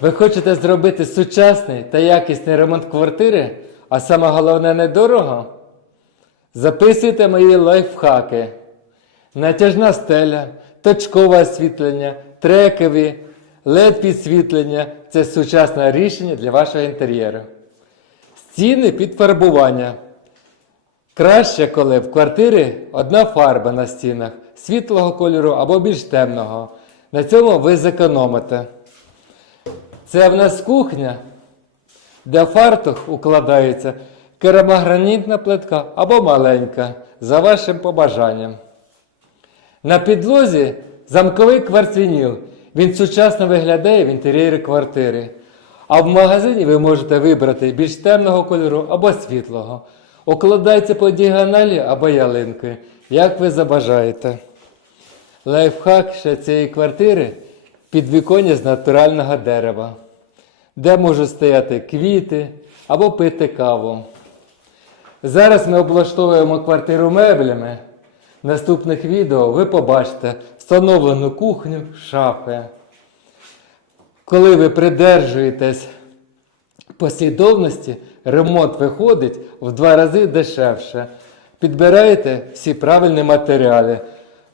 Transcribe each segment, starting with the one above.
Ви хочете зробити сучасний та якісний ремонт квартири, а саме головне недорого? Записуйте мої лайфхаки. Натяжна стеля, точкове освітлення, трекові, led підсвітлення це сучасне рішення для вашого інтер'єру. Стіни під фарбування. Краще, коли в квартирі одна фарба на стінах світлого кольору або більш темного. На цьому ви зекономите. Це в нас кухня, де фартух укладається керамогранітна плитка або маленька, за вашим побажанням. На підлозі замковий кварцвініл. Він сучасно виглядає в інтер'єрі квартири. А в магазині ви можете вибрати більш темного кольору або світлого. Укладається по діагоналі або ялинкою, як ви забажаєте. Лайфхак ще цієї квартири підвіконня з натурального дерева, де можуть стояти квіти або пити каву. Зараз ми облаштовуємо квартиру меблями. В наступних відео ви побачите встановлену кухню, шафи. Коли ви придержуєтесь послідовності, ремонт виходить в два рази дешевше. Підбираєте всі правильні матеріали,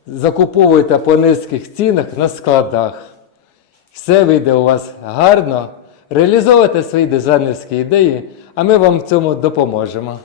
закуповуєте по низьких цінах на складах. Все вийде у вас гарно. Реалізовуйте свої дизайнерські ідеї, а ми вам в цьому допоможемо.